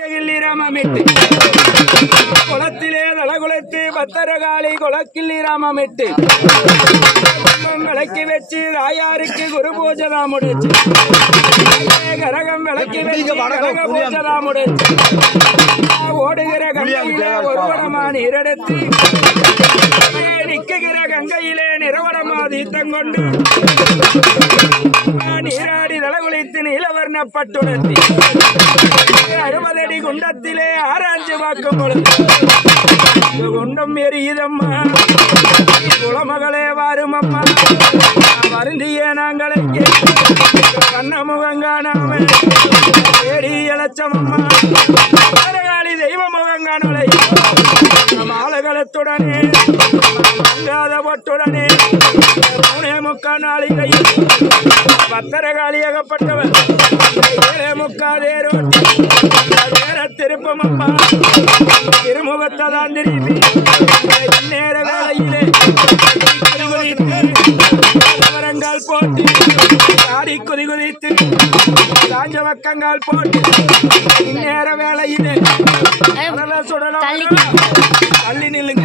ராமமிட்டு குளத்திலே தலகுலத்து பத்தரகாளி குளக்கிள்ளி ராமமிட்டு விளக்கி வச்சு ராயாருக்கு குரு பூஜை தான் முடிச்சு கரகம் விளக்கி வச்சு கரக பூஜை தான் முடிச்சு ஓடுகிற கங்கையிலே ஒருவனமா நீரெடுத்து நிற்கிற கங்கையிலே நிறவடமா தீர்த்தம் கொண்டு நீராடி தலகுலித்து நீலவர்ணப்பட்டுணர்த்தி 60 அடி குண்டத்திலே ஆராய்ச்சி பார்க்கும் பொழுது குண்டம் எரியுதம்மா குளமகளே வாருமம்மா வருந்திய நாங்களே கண்ணமுகம் காணாமல் ஏடி இளச்சமம்மா காளி தெய்வ முகம் காணலை மாலகளத்துடனே மங்காத பொட்டுடனே 3.25 நாளிகையில் பத்தரகாளியாகப்பட்டவர் 7.25 வேற திருப்பமம்மா திருமுகத்தை தான் திரும்பி நேர வேளையிலே வரங்கால் போட்டு ஆடி குதி குதித்து காஞ்ச வக்கங்கால் போட்டு நேர வேளையிலே சுடலாம் தள்ளி நில்லுங்க.